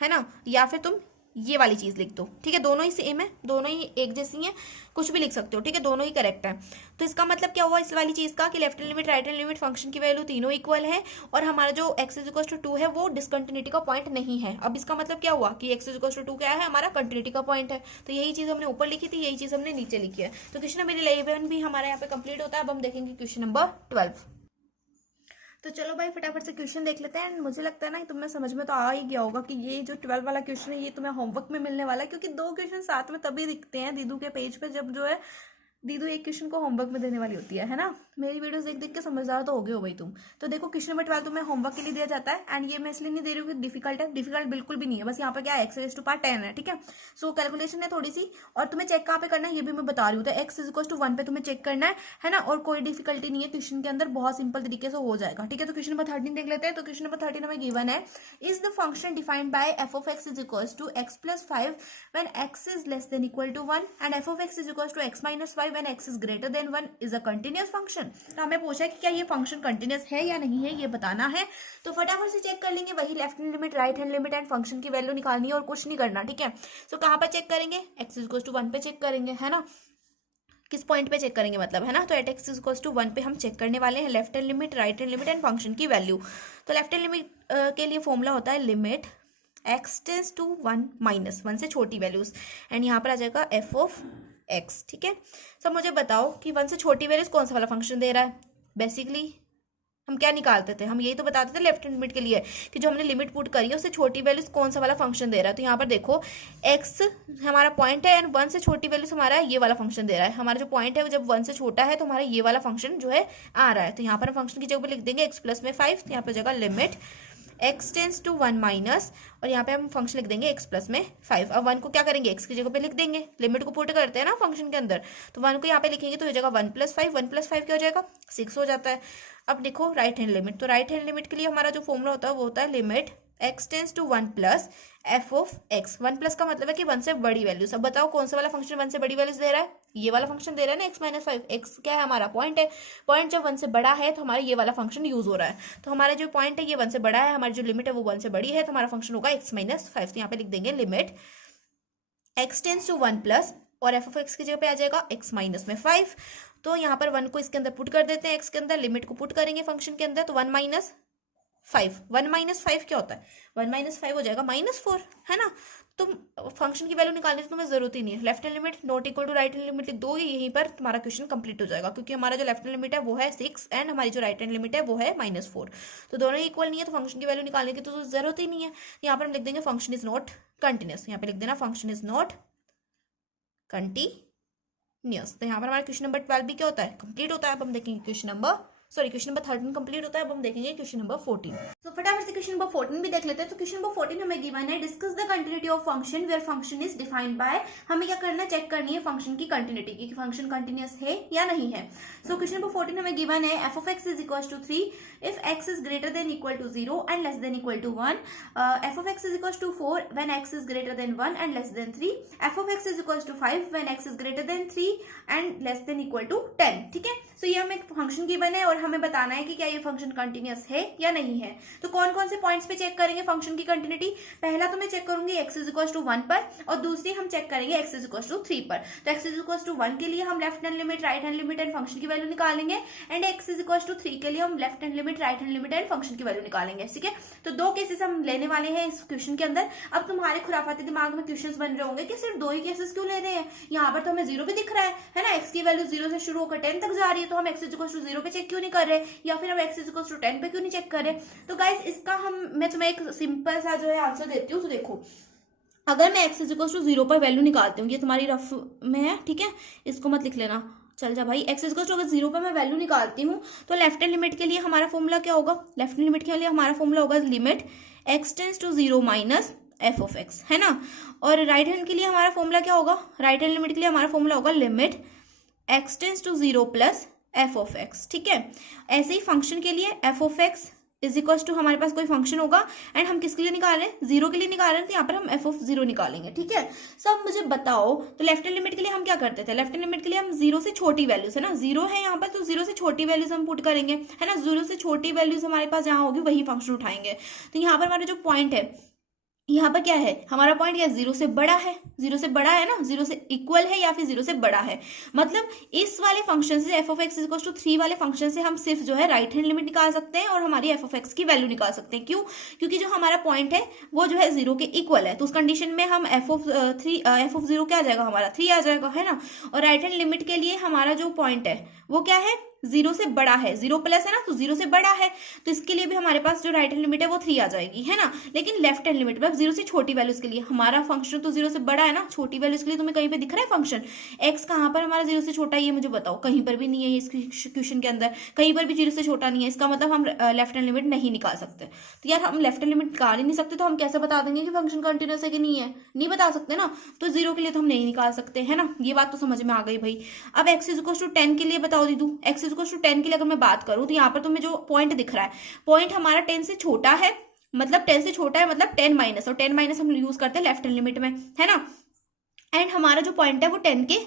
है ना, या फिर तुम ये वाली चीज लिख दो। ठीक है, दोनों ही सेम है, दोनों ही एक जैसी हैं, कुछ भी लिख सकते हो। ठीक है, दोनों ही करेक्ट है। तो इसका मतलब क्या हुआ इस वाली चीज का, कि left hand limit right hand limit function की वैल्यू तीनों इक्वल है, और हमारा जो x=2 है वो डिसकंटिन्यूटी का पॉइंट नहीं है। अब इसका मतलब क्या हुआ कि x=2 क्या है, हमारा कंटिन्यूटी का पॉइंट है। तो यही चीज हमने ऊपर लिखी थी, यही चीज हमने नीचे लिखी है। तो क्वेश्चन नंबर 11 भी हमारा यहाँ पे कंप्लीट होता है। अब हम देखेंगे क्वेश्चन नंबर 12। तो चलो भाई फटाफट से क्वेश्चन देख लेते हैं। मुझे लगता है ना तुम्हें समझ में तो आ ही गया होगा कि ये जो 12 वाला क्वेश्चन है ये तुम्हें होमवर्क में मिलने वाला है, क्योंकि 2 क्वेश्चन साथ में तभी दिखते हैं दीदू के पेज पे जब जो है दीदू एक क्वेश्चन को होमवर्क में देने वाली होती है ना। मेरी वीडियोस देख देख के समझदार तो हो गए हो भाई तुम। तो देखो क्वेश्चन नंबर 12 तुम्हें होमवर्क के लिए दिया जाता है, एंड ये मैं इसलिए नहीं दे रही हूँ कि डिफिकल्ट है, डिफिकल्ट बिल्कुल भी नहीं है। बस यहाँ पर क्या है, x⁻10 है। ठीक है, सो कैलकुलेशन है थोड़ी सी, और तुम्हें चेक कहाँ पे करना है ये भी मैं बता रही हूँ। तो x=1 पे तुम्हें चेक करना है ना, और कोई डिफिकल्टी नहीं है क्वेश्चन के अंदर, बहुत सिंपल तरीके से हो जाएगा। ठीक है, तो क्वेश्चन नंबर 13 देख लेते हैं। तो क्वेश्चन नंबर 13 हमें गिवन है, is the function defined by f(x)=x + 5 when x is less than equal to 1 and f(x)=x - 5 1.5 when x is greater than 1 is a continuous function. तो हमें पूछा कि क्या ये फंक्शन कंटिन्यूअस है या नहीं है, ये बताना है। तो फटाफट से चेक कर लेंगे, वही left hand limit right hand limit and function की वैल्यू निकालनी है और कुछ नहीं करना, ठीक है। सो कहाँ पर चेक करेंगे, x इज 1 पे चेक करेंगे, है ना, किस पॉइंट पे चेक करेंगे मतलब, है ना। तो at X is equals to 1 पे हम चेक करने वाले हैं left hand limit right hand limit and function की वैल्यू। तो लेफ्ट हैंड लिमिट के लिए फॉर्मूला होता है limit X tends to 1 minus 1 से छोटी वैल्यूज, एंड यहाँ पर आ जाएगा एफ ऑफ एक्स, ठीक है। सब मुझे बताओ कि 1 से छोटी वैल्यूज कौन सा वाला फंक्शन दे रहा है। बेसिकली हम क्या निकालते थे, हम यही तो बताते थे लेफ्ट हैंड लिमिट के लिए कि जो हमने लिमिट पुट करी है उससे छोटी वैल्यूज कौन सा वाला फंक्शन दे रहा है। तो यहाँ पर देखो x हमारा पॉइंट है एंड 1 से छोटी वैल्यूज हमारा ये वाला फंक्शन दे रहा है। हमारा जो पॉइंट है वो जब 1 से छोटा है तो हमारा ये वाला फंक्शन जो है आ रहा है। तो यहाँ पर हम फंक्शन की जगह पर लिख देंगे x प्लस में 5, तो यहाँ पर जगह limit x tends to 1 minus, और यहाँ पे हम फंक्शन लिख देंगे x प्लस में 5। अब 1 को क्या करेंगे, x की जगह पे लिख देंगे, लिमिट को पुट करते हैं ना फंक्शन के अंदर, तो 1 को यहाँ पे लिखेंगे तो ये जगह 1 प्लस 5, 1 प्लस 5 क्या हो जाएगा 6 हो जाता है। अब देखो राइट हैंड लिमिट, तो राइट हैंड लिमिट के लिए हमारा जो फॉर्मूला होता है वो होता है limit x tends to 1 plus F of X. 1 plus का मतलब है कि 1 से बड़ी वैल्यूज। अब बताओ कौन सा वाला फंक्शन 1 से बड़ी वैल्यूज दे रहा है, ये वाला फंक्शन दे रहा है ना x माइनस 5। x क्या है हमारा पॉइंट है, पॉइंट जब 1 से बड़ा है तो हमारा ये वाला फंक्शन यूज हो रहा है। तो हमारा जो पॉइंट है ये 1 से बड़ा है, हमारी जो लिमिट है वो 1 से बड़ी है, तो हमारा फंक्शन होगा x माइनस 5। तो यहाँ पे लिख देंगे limit x tends to 1 plus और एफ ऑफ एक्स की जगह पे आ जाएगा x माइनस में 5। तो यहाँ पर 1 को इसके अंदर पुट कर देते हैं, x के अंदर लिमिट को पुट करेंगे फंक्शन के अंदर, तो 1 माइनस 5, 1 माइनस 5 क्या होता है, 1 माइनस 5 हो जाएगा -4, है ना। तो फंक्शन की वैल्यू निकालने की तुम्हें जरूरत ही नहीं है, left hand limit not equal to right hand limit लिख दोगे, यहीं पर तुम्हारा क्वेश्चन कंप्लीट हो जाएगा, क्योंकि हमारा जो लेफ्ट हैंड लिमिट है वो है 6 एंड हमारी जो राइट हैंड लिमिट है वो है -4। तो दोनों इक्वल नहीं है तो फंक्शन की वैल्यू निकालने की तो जरूरत ही नहीं है। यहाँ पर हम लिख देंगे फंक्शन इज नॉट कंटिन्यूअस, यहाँ पे लिख देना फंक्शन इज नॉट कंटिन्यूअस। तो यहाँ पर हमारा क्वेश्चन नंबर 12 भी क्या होता है, कंप्लीट होता है। अब हम देखेंगे क्वेश्चन नंबर 13 कंप्लीट होता है। अब हम देखेंगे क्वेश्चन नंबर 14। तो फटाफट से क्वेश्चन नंबर 14 भी देख लेते हैं। तो क्वेश्चन नंबर 14 हमें गिवन है discuss the continuity of function where function is defined by, हमें क्या करना है, चेक करनी है फंक्शन की कंटिन्यूटी की, फंक्शन कंटिन्यूअस है या नहीं है। सो क्वेश्चन नंबर 14 हमें गिवन है F of x is equal to 3 if X is greater than equal to 0 and less than equal to 1, F of x is equal to 4 when x is greater than 1 and less than 3, F of x is equal to 5 when x is greater than 3 and less than equal to 10, ठीक है। सो ये हमें फंक्शन गिवन है और हमें बताना है कि क्या ये फंक्शन कंटिन्यूअस है या नहीं है। तो कौन कौन से पॉइंट्स पे चेक करेंगे फंक्शन की कंटिन्यूटी, पहला तो मैं चेक करूंगी x इज इक्वल टू 1 पर, और दूसरी हम चेक करेंगे x इज इक्वल टू 3 पर। तो x इज इक्वल टू 1 के लिए हम left hand limit right hand limit and function की वैल्यू निकालेंगे, and x is equal to 3 के लिए हम left hand limit right hand limit and function की वैल्यू निकालेंगे, ठीक है। तो दो केसेस हम लेने वाले हैं इस क्वेश्चन के अंदर। अब तुम्हारे खुराफाती दिमाग में क्वेश्चंस बन रहे होंगे कि सिर्फ दो ही केसेस क्यों ले रहे हैं, यहाँ पर तो हमें 0 भी दिख रहा है ना, x की वैल्यू 0 से शुरू होकर 10 तक जा रही है, तो हम x इज इक्वल टू 0 पे चेक क्यों नहीं कर रहे, या फिर हम x इज इक्वल टू 10 पे क्यों नहीं चेक कर रहे। तो गाइस इसका मैं तुम्हें एक सिंपल सा जो है आंसर देती हूँ। तो देखो अगर मैं x इज इक्वल टू 0 पर वैल्यू निकालती हूँ, ये तुम्हारी रफ में है, ठीक है, इसको मत लिख लेना, चल जा भाई। x इज इक्वल टू अगर 0 पर मैं वैल्यू निकालती हूँ तो लेफ्ट हैंड लिमिट के लिए हमारा फॉर्मूला क्या होगा, लेफ्ट हैंड लिमिट के लिए हमारा फॉर्मूला होगा limit x tends to 0 minus F of X, है ना। और राइट हैंड के लिए हमारा फॉर्मूला क्या होगा, राइट हैंड लिमिट के लिए हमारा फॉर्मूला होगा limit x tends to 0 plus F of X, ठीक है। ऐसे ही फंक्शन के लिए F of x is equal to हमारे पास कोई फंक्शन होगा एंड हम किसके लिए निकाल रहे हैं, 0 के लिए निकाल रहे हैं, तो यहाँ पर हम एफ ऑफ 0 निकालेंगे, ठीक है। सब मुझे बताओ तो लेफ्ट हैंड लिमिट के लिए हम क्या करते थे, लेफ्ट हैंड लिमिट के लिए हम 0 से छोटी वैल्यूज, है ना, 0 है यहाँ पर तो 0 से छोटी वैल्यूज हम पुट करेंगे, है ना, 0 से छोटी वैल्यूज हमारे पास जहाँ होगी वही फंक्शन उठाएंगे। तो यहाँ पर हमारा जो पॉइंट है, यहाँ पर क्या है हमारा पॉइंट, या 0 से बड़ा है, 0 से बड़ा है ना, 0 से इक्वल है या फिर 0 से बड़ा है। मतलब इस वाले फंक्शन से F of X equal to 3 वाले फंक्शन से हम सिर्फ जो है राइट हैंड लिमिट निकाल सकते हैं और हमारी एफ ऑफ एक्स की वैल्यू निकाल सकते हैं। क्यों, क्योंकि जो हमारा पॉइंट है वो जो है 0 के इक्वल है, तो उस कंडीशन में हम एफ ऑफ 0 क्या आ जाएगा, हमारा 3 आ जाएगा, है ना। और राइट हैंड लिमिट के लिए हमारा जो पॉइंट है वो क्या है, 0 से बड़ा है, 0 प्लस है ना, तो 0 से बड़ा है, तो इसके लिए भी हमारे पास जो राइट हैंड लिमिट है वो 3 आ जाएगी, है ना। लेकिन लेफ्ट हैंड लिमिट मतलब 0 से छोटी वैल्यूज के लिए हमारा फंक्शन तो 0 से बड़ा है ना, छोटी वैल्यूज के लिए तुम्हें कहीं पे दिख रहा है फंक्शन, x कहाँ पर हमारा 0 से छोटा है, ये मुझे बताओ, कहीं पर भी नहीं है इस क्वेश्चन के अंदर, कहीं पर भी 0 से छोटा नहीं है, इसका मतलब हम लेफ्ट हैंड लिमिट नहीं निकाल सकते। तो यार हम लेफ्ट हैंड लिमिट निकाल ही नहीं सकते तो हम कैसे बता देंगे कि फंक्शन कंटिन्यूअस है कि नहीं है, नहीं बता सकते ना। तो 0 के लिए तो हम नहीं निकाल सकते, है ना, ये बात तो समझ में आ गई भाई। अब x इज इक्वल टू 10 के लिए बताओ दीदू, x इज इक्वल टू 10 के लिए अगर मैं बात करूं तो यहाँ पर तुम्हें जो पॉइंट दिख रहा है, पॉइंट हमारा 10 से छोटा है, मतलब 10 से छोटा है मतलब 10 माइनस, और 10 माइनस हम यूज करते हैं लेफ्ट हैंड लिमिट में, है ना। एंड हमारा जो पॉइंट है वो 10 के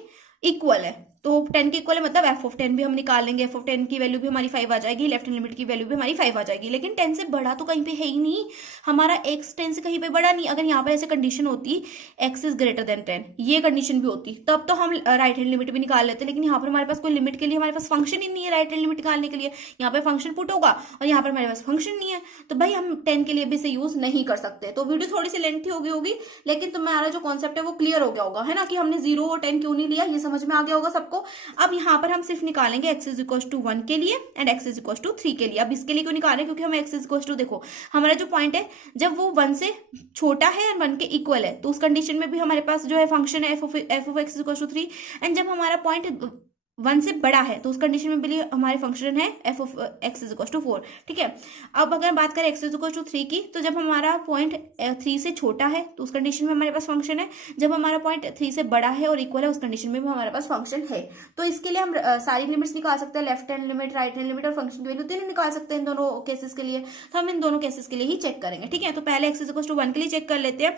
इक्वल है, तो 10 के इक्वल है, मतलब एफ ऑफ 10 भी हम निकाल लेंगे, एफ ऑफ 10 की वैल्यू भी हमारी 5 आ जाएगी, लेफ्ट हैंड लिमिट की वैल्यू भी हमारी 5 आ जाएगी। लेकिन 10 से बड़ा तो कहीं पे है ही नहीं, हमारा x 10 से कहीं पे बड़ा नहीं। अगर यहाँ पर ऐसे कंडीशन होती x इज ग्रेटर देन 10, ये कंडीशन भी होती, तब तो हम राइट हैंड लिमिट भी निकाल लेते। लेकिन यहाँ पर हमारे पास कोई लिमिट के लिए हमारे पास फंक्शन ही नहीं है राइट हैंड लिमिट निकालने के लिए। यहाँ पे फंक्शन पुट होगा और यहाँ पर हमारे पास फंक्शन नहीं है, तो भाई हम 10 के लिए भी इसे यूज नहीं कर सकते। तो वीडियो थोड़ी सी लेंथी होगी, लेकिन तुम्हारा जो कॉन्सेप्ट है वो क्लियर हो गया होगा, है ना, कि हमने 0 और 10 क्यों नहीं लिया, ये समझ में आ गया होगा सबको। अब यहाँ पर हम सिर्फ निकालेंगे x इज इक्वल टू 1 के लिए and x is equal to 3 के लिए। अब इसके लिए क्यों निकालें, क्योंकि हमें x इज इक्वल टू, देखो हमारा जो पॉइंट है जब वो 1 से छोटा है एंड 1 के इक्वल है, तो उस कंडीशन में भी हमारे पास जो है फंक्शन है F of X equal to 3। And जब हमारा पॉइंट 1 से बड़ा है तो उस कंडीशन में भी हमारे फंक्शन है F of x is equal to 4। ठीक है, अब अगर बात करें एक्स इज इक्वल टू 3 की, तो जब हमारा पॉइंट 3 से छोटा है तो उस कंडीशन में हमारे पास फंक्शन है, जब हमारा पॉइंट 3 से बड़ा है और इक्वल है उस कंडीशन में भी हमारे पास फंक्शन है। तो इसके लिए हम सारी लिमिट्स निकाल सकते हैं, left hand limit, right hand limit और फंक्शन की वैल्यू तीनों निकाल सकते हैं इन दोनों केसेस के लिए। तो हम इन दोनों केसेस के लिए ही चेक करेंगे। ठीक है, तो पहले एक्स इज इक्वल टू 1 के लिए चेक कर लेते हैं।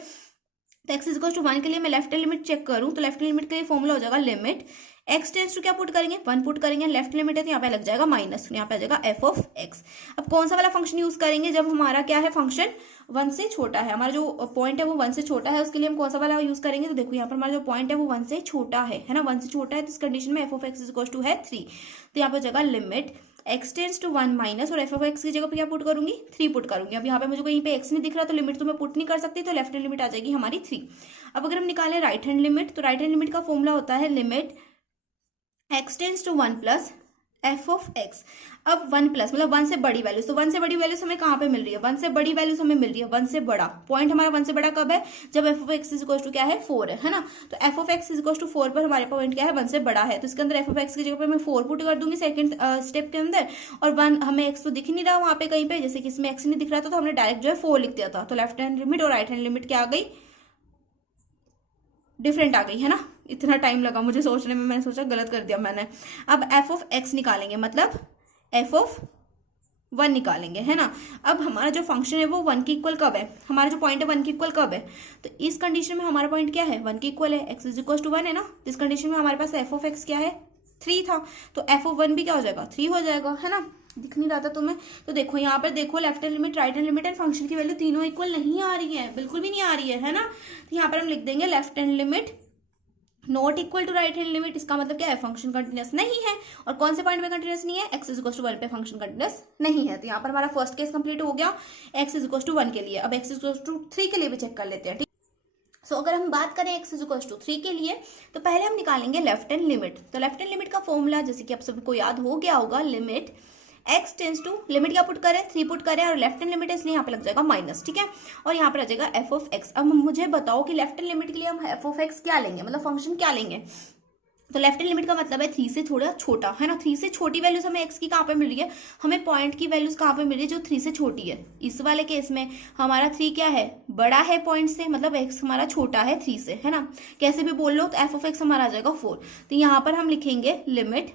तो एक्स इज इक्वल टू 1 के लिए मैं लेफ्ट हैंड लिमिट चेक करूँ तो लेफ्ट हैंड लिमिट के लिए फॉर्मूला हो जाएगा लिमिट x टेंस टू क्या पुट करेंगे 1 पुट करेंगे, लेफ्ट लिमिट है तो यहाँ पे लग जाएगा माइनस, यहाँ पे आ जाएगा f ऑफ x। अब कौन सा वाला फंक्शन यूज करेंगे, जब हमारा क्या है फंक्शन 1 से छोटा है, हमारा जो पॉइंट है वो 1 से छोटा है, उसके लिए हम कौन सा वाला यूज करेंगे। तो देखो यहाँ पर हमारा जो पॉइंट है वो 1 से छोटा है ना, 1 से छोटा है, तो इस कंडीशन में f of x is equal to है 3। तो यहाँ पे हो जाएगा limit x tends to 1 minus, और f ऑफ x की जगह पे क्या पुट करूंगी 3 पुट करूंगी। अब यहाँ पे मुझे कहीं पे x नहीं दिख रहा तो लिमिट तो मैं पुट नहीं कर सकती, तो लेफ्ट हैंड लिमिट आ जाएगी हमारी 3। अब अगर हम निकालें राइट हैंड लिमिट, तो राइट हैंड लिमिट का फॉर्मूला होता है limit x tends to 1 plus f of x। अब 1 प्लस मतलब 1 से बड़ी वैल्यूज, तो 1 से बड़ी वैल्यूज हमें कहाँ पे मिल रही है, 1 से बड़ी वैल्यूज हमें मिल रही है 1 से बड़ा। पॉइंट हमारा 1 से बड़ा कब है, जब f of x is equal to क्या है 4 है ना। तो f of x is equal to 4 पर हमारे पॉइंट क्या है 1 से बड़ा है, तो इसके अंदर f ऑफ x की जगह पर मैं 4 पुट कर दूंगी सेकंड स्टेप के अंदर, और 1 हमें x तो दिख नहीं रहा वहां पे कहीं पे, जैसे कि इसमें x नहीं दिख रहा था तो हमने डायरेक्ट जो है 4 लिख दिया था। तो लेफ्ट हैंड लिमिट और राइट हैंड लिमिट क्या आ गई, डिफरेंट आ गई, है ना। इतना टाइम लगा मुझे सोचने में, मैंने सोचा गलत कर दिया मैंने। अब f ऑफ x निकालेंगे, मतलब f ऑफ 1 निकालेंगे, है ना। अब हमारा जो फंक्शन है वो 1 के इक्वल कब है, हमारा जो पॉइंट है 1 के इक्वल कब है, तो इस कंडीशन में हमारा पॉइंट क्या है 1 के इक्वल है, x इज इक्वल टू 1 है ना। इस कंडीशन में हमारे पास f ऑफ x क्या है 3 था, तो f ऑफ 1 भी क्या हो जाएगा 3 हो जाएगा, है ना। दिख नहीं रहा था तुम्हें, तो देखो यहाँ पर देखो left hand limit right hand limit and function की वैल्यू तीनों इक्वल नहीं आ रही है, बिल्कुल भी नहीं आ रही है ना। तो यहाँ पर हम लिख देंगे left hand limit not equal to right hand limit. इसका मतलब क्या है फंक्शन कंटिन्यूअस नहीं है, और कौन से पॉइंट पे कंटिन्यूअस नहीं है, x इज इक्वल टू 1 पे फंक्शन कंटिन्यूअस नहीं है। तो यहाँ पर हमारा फर्स्ट केस कंप्लीट हो गया x इज इक्वल टू 1 के लिए। अब x इज इक्वल टू 3 के लिए भी चेक कर लेते हैं। ठीक, सो अगर हम बात करें x इज इक्वल टू 3 के लिए, तो पहले हम निकालेंगे लेफ्ट हैंड लिमिट। तो लेफ्ट हैंड लिमिट का फॉर्मूला जैसे कि आप सबको याद हो गया होगा, limit x tends to, limit क्या पुट करें 3 पुट करें, और लेफ्ट हैंड लिमिट है इसलिए यहाँ पे लग जाएगा माइनस। ठीक है, और यहाँ पर आ जाएगा f ऑफ x। अब मुझे बताओ कि लेफ्ट हैंड लिमिट के लिए हम f ऑफ x क्या लेंगे, मतलब फंक्शन क्या लेंगे। तो लेफ्ट हैंड लिमिट का मतलब है 3 से थोड़ा छोटा, है ना। 3 से छोटी वैल्यूज हमें x की कहाँ पे मिल रही है, हमें पॉइंट की वैल्यूज कहाँ पे मिल रही है जो 3 से छोटी है। इस वाले केस में हमारा 3 क्या है बड़ा है पॉइंट से, मतलब x हमारा छोटा है 3 से, है ना। कैसे भी बोल लो, तो f ऑफ x हमारा आ जाएगा 4। तो यहाँ पर हम लिखेंगे limit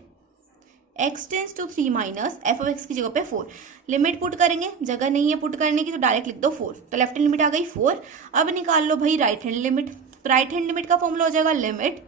x tends to 3 minus f of x की जगह पे 4। लिमिट पुट करेंगे, जगह नहीं है पुट करने की तो डायरेक्ट लिख दो 4। तो लेफ्ट हैंड लिमिट आ गई 4। अब निकाल लो भाई राइट हैंड लिमिट। तो राइट हैंड लिमिट का फॉर्मूला हो जाएगा limit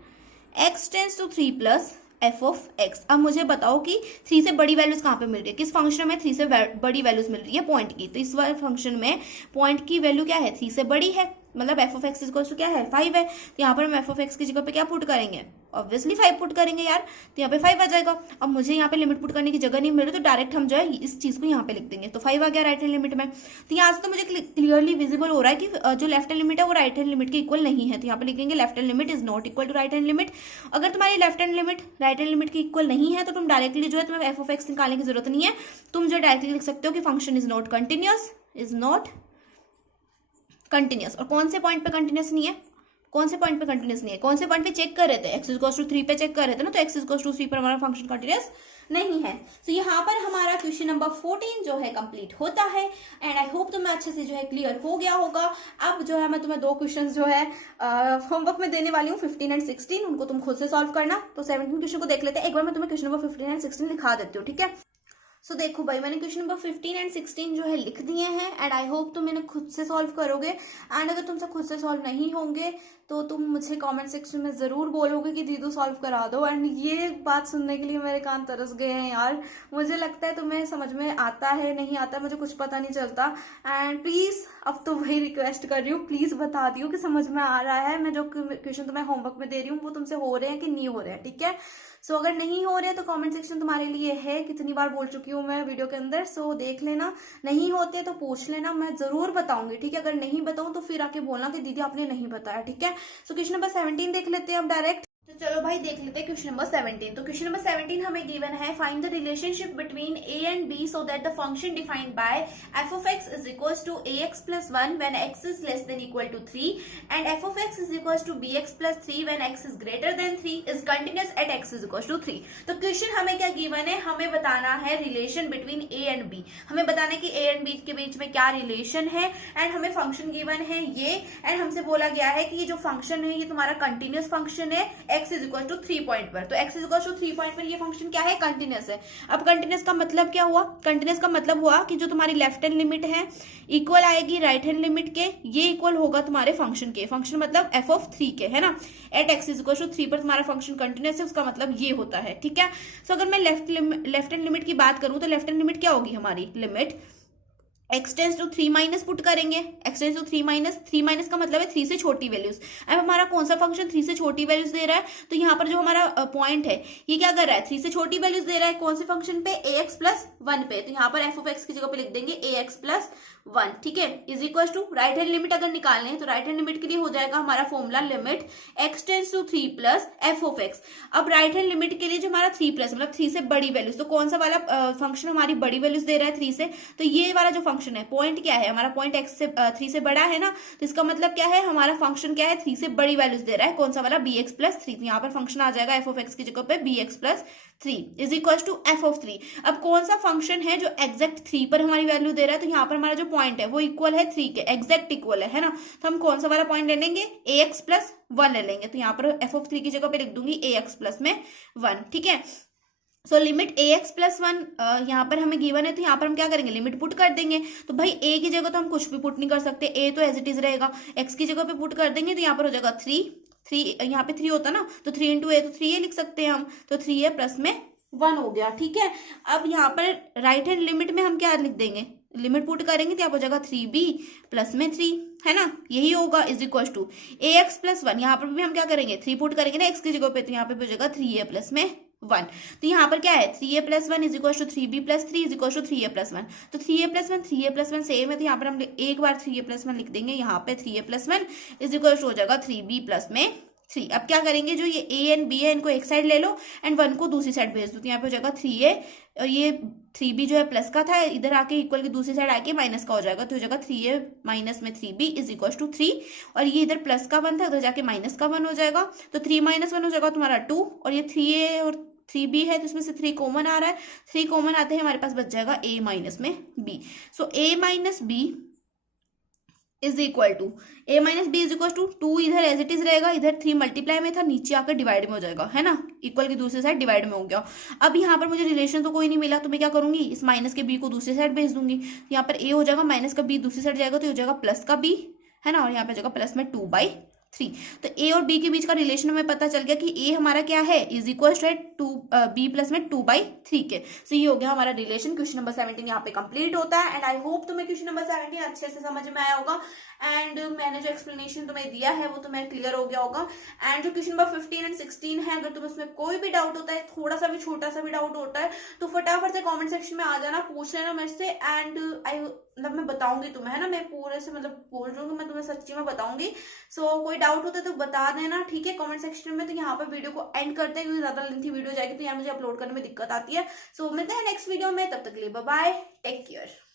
x tends to 3 plus f of x। अब मुझे बताओ कि 3 से बड़ी वैल्यूज कहाँ पे मिल रही है, किस फंक्शन में 3 से बड़ी वैल्यूज मिल रही है पॉइंट की। तो इस वाले फंक्शन में पॉइंट की वैल्यू क्या है 3 से बड़ी है, मतलब f of x equal to क्या है 5 है। तो यहाँ पर हम f ऑफ x की जगह पे क्या पुट करेंगे, ऑब्वियसली 5 पुट करेंगे यार, तो यहाँ पे 5 आ जाएगा। अब मुझे यहाँ पे लिमिट पुट करने की जगह नहीं मिल रही, तो डायरेक्ट हम जो है इस चीज को यहाँ पे लिख देंगे। तो 5 आ गया राइट हैंड लिमिट में। तो यहाँ से तो मुझे क्लियरली विजिबल हो रहा है कि जो लेफ्ट हैंड लिमिट है वो राइट हैंड लिमिट के इक्वल नहीं है। तो यहाँ पे लिखेंगे left hand limit is not equal to right hand limit. अगर तुम्हारी left hand limit right hand limit के इक्वल नहीं है तो तुम डायरेक्टली जो है तुम्हें f ऑफ x निकालने की जरूरत नहीं है, तुम जो डायरेक्टली लिख सकते हो कि function is not continuous, is not continuous. और कौन से पॉइंट पे कंटिन्यूअस नहीं है, कौन से पॉइंट पे कंटिन्यूअस नहीं है, कौन से पॉइंट पे चेक कर रहे थे, x इक्वल टू 3 पे चेक कर रहे थे ना, तो x इक्वल टू 3 पर हमारा फंक्शन कंटिन्यूअस नहीं है। तो यहाँ पर हमारा क्वेश्चन नंबर 14 जो है कंप्लीट होता है, एंड आई होप तुम्हें अच्छे से जो है क्लियर हो गया होगा। अब जो है मैं तुम्हें 2 क्वेश्चन जो है होमवर्क में देने वाली हूँ 15 एंड 16, उनको तुम खुद से सॉल्व करना। तो 17 क्वेश्चन को देख लेते हैं, एक बार मैं तुम्हें क्वेश्चन नंबर 15 एंड 16 लिखा देती हूँ, ठीक है। सो देखो भाई, मैंने क्वेश्चन नंबर 15 एंड 16 जो है लिख दिए हैं, एंड आई होप तुम इन्हें खुद से सॉल्व करोगे। एंड अगर तुमसे खुद से सॉल्व नहीं होंगे तो तुम मुझे कमेंट सेक्शन में ज़रूर बोलोगे कि दीदू सॉल्व करा दो। एंड ये बात सुनने के लिए मेरे कान तरस गए हैं यार। मुझे लगता है तुम्हें समझ में आता है नहीं आता, मुझे कुछ पता नहीं चलता। एंड प्लीज़ अब तो वही रिक्वेस्ट कर रही हूँ, प्लीज़ बता दियो कि समझ में आ रहा है, मैं जो क्वेश्चन तुम्हें होमवर्क में दे रही हूँ वो तुमसे हो रहे हैं कि नहीं हो रहे हैं, ठीक है। सो अगर नहीं हो रहे तो कमेंट सेक्शन तुम्हारे लिए है, कितनी बार बोल चुकी हूँ मैं वीडियो के अंदर। सो देख लेना, नहीं होते तो पूछ लेना, मैं जरूर बताऊंगी, ठीक है। अगर नहीं बताऊं तो फिर आके बोलना कि दीदी आपने नहीं बताया, ठीक है। सो क्वेश्चन नंबर 17 देख लेते हैं अब डायरेक्ट। तो चलो भाई देख लेते हैं क्वेश्चन नंबर 17। तो क्वेश्चन नंबर 17 हमें गिवन है, find the relationship between a and b so that the function defined by f of x is equals to ax plus 1 when x is less than equal to 3 and f of x is equals to bx plus 3 when x is greater than 3 is continuous at x is equals to 3। तो क्वेश्चन हमें क्या गिवन है, हमें बताना है relation between a and b। हमें बताना है कि a एंड b के बीच में क्या रिलेशन है। एंड हमें फंक्शन गिवन है ये, एंड हमसे बोला गया है कि ये जो फंक्शन है ये तुम्हारा कंटिन्यूस फंक्शन है x is equal to 3 point पर। तो x is equal to 3 point पर ये फंक्शन क्या है, कंटिन्यूस है। अब कंटिन्यूस का मतलब क्या हुआ, कंटिन्यूस का मतलब हुआ कि जो तुम्हारी लेफ्ट हैंड लिमिट है इक्वल आएगी राइट हैंड लिमिट के, ये इक्वल होगा तुम्हारे फंक्शन के, फंक्शन मतलब f ऑफ 3 के, है ना। At x is equal to 3 पर तुम्हारा फंक्शन कंटिन्यूस है, उसका मतलब ये होता है, ठीक है। सो अगर मैं लेफ्ट हैंड लिमिट की बात करूं तो लेफ्ट हैंड लिमिट क्या होगी, हमारी limit x tends to 3 minus put करेंगे, x टेंस टू 3 माइनस का मतलब है 3 से छोटी वैल्यूज। अब हमारा कौन सा फंक्शन 3 से छोटी वैल्यूज दे रहा है, तो यहाँ पर जो हमारा पॉइंट है ये क्या कर रहा है, 3 से छोटी वैल्यूज दे रहा है, कौन से फंक्शन पे, ax प्लस 1 पे। तो यहाँ पर f ऑफ x की जगह पे लिख देंगे ax प्लस 1, ठीक है, is equal to right hand limit अगर निकालने हैं तो राइट हैंड लिमिट के लिए हो जाएगा हमारा formula limit x tends to 3 plus f of x। अब राइट हैंड लिमिट के लिए जो हमारा 3 प्लस मतलब 3 से बड़ी वैल्यूज, तो कौन सा वाला फंक्शन हमारी बड़ी वैल्यूज दे रहा है 3 से, तो ये वाला जो फंक्शन है, पॉइंट क्या है हमारा, पॉइंट x से 3 से बड़ा है ना, तो इसका मतलब क्या है, हमारा फंक्शन क्या है, 3 से बड़ी वैल्यूज दे रहा है, कौन सा वाला, bx प्लस 3। तो यहाँ पर फंक्शन आ जाएगा f ऑफ x की जगह पे bx plus 3 is equal to f of 3। अब कौन सा फंक्शन है जो एग्जैक्ट 3 पर हमारी वैल्यू दे रहा है, तो यहाँ पर हमारा जो पॉइंट है वो इक्वल है 3 के, एग्जैक्ट इक्वल है ना। तो हम कौन सा वाला पॉइंट ले लेंगे, ax प्लस 1 ले लेंगे। तो यहाँ पर f ऑफ 3 की जगह पे लिख दूंगी ax प्लस में 1, ठीक है। सो लिमिट ax प्लस 1 यहाँ पर हमें गिवन है, तो यहाँ पर हम क्या करेंगे, लिमिट पुट कर देंगे। तो भाई a की जगह तो हम कुछ भी पुट नहीं कर सकते, a तो एज इट इज रहेगा, x की जगह पे पुट कर देंगे तो यहाँ पर हो जाएगा 3 यहाँ पे 3 होता ना, तो 3 इंटू a, तो 3a लिख सकते हैं हम, तो 3a प्लस में 1 हो गया, ठीक है। अब यहाँ पर राइट हैंड लिमिट में हम क्या लिख देंगे, लिमिट पुट करेंगे तो यहाँ पर हो जाएगा 3b प्लस में 3, है ना, यही होगा, is equal to ax plus 1। यहाँ पर भी हम क्या करेंगे, 3 पुट करेंगे ना x की जगह पे, तो यहाँ पे हो जाएगा 3a प्लस में 1। तो यहाँ पर क्या है, 3a plus 1 is equal to 3b plus 3 is equal to 3a plus 1। तो 3a प्लस 1 सेम है, तो यहाँ पर हम एक बार 3a प्लस 1 लिख देंगे, यहाँ पे 3a plus 1 is equal to हो जाएगा 3b प्लस में 3। अब क्या करेंगे, जो ये a एंड b है इनको एक साइड ले लो एंड 1 को दूसरी साइड भेज दो, तो यहाँ पे हो जाएगा 3a और ये 3b जो है प्लस का था, इधर आके इक्वल की दूसरी साइड आके माइनस का हो जाएगा, तो हो जाएगा 3a माइनस में 3b इज इक्वल टू 3। और ये इधर प्लस का 1 था, उधर जाके माइनस का 1 हो जाएगा, तो 3 माइनस 1 हो जाएगा तुम्हारा 2, और ये 3a और 3b है तो इसमें से 3 कॉमन आ रहा है, 3 कॉमन आते हैं हमारे पास बच जाएगा a माइनस में b। So a minus b is equal to a minus b is equal to 2, इधर एज इट इज रहेगा, इधर 3 मल्टीप्लाई में था, नीचे आकर डिवाइड में हो जाएगा, है ना, इक्वल की दूसरी साइड डिवाइड में हो गया। अब यहाँ पर मुझे रिलेशन तो कोई नहीं मिला, तो मैं क्या करूंगी, इस माइनस के b को दूसरी साइड भेज दूंगी, यहाँ पर a हो जाएगा, माइनस का b दूसरी साइड जाएगा तो हो जाएगा प्लस का b, है ना, और यहाँ पे जाएगा प्लस में 2/3। तो a और b के बीच का रिलेशन हमें पता चल गया कि a हमारा क्या है, is equal to b plus में 2/3 के। सो ये हो गया हमारा रिलेशन। क्वेश्चन नंबर 17 यहाँ पे कंप्लीट होता है एंड आई होप तुम्हें क्वेश्चन नंबर 17 अच्छे से समझ में आया होगा एंड मैंने जो एक्सप्लेनेशन तुम्हें दिया है वो तुम्हें क्लियर हो गया होगा। एंड जो क्वेश्चन नंबर 15 एंड 16 है, अगर तुम्हें उसमें कोई भी डाउट होता है, थोड़ा सा भी छोटा सा भी डाउट होता है, तो फटाफट से कमेंट सेक्शन में आ जाना, पूछ लेना मेरे से एंड मतलब मैं बताऊंगी तुम्हें, है ना, मैं पूरे से मतलब बोल रही हूँ, मैं तुम्हें सच्ची में बताऊंगी। सो कोई डाउट होता है तो बता देना, ठीक है, कमेंट सेक्शन में। तो यहाँ पर वीडियो को एंड करते हैं क्योंकि ज्यादा लेंथी वीडियो जाएगी तो यार मुझे अपलोड करने में दिक्कत आती है। सो मिलते हैं नेक्स्ट वीडियो में, तब तक के लिए बाय बाय, टेक केयर।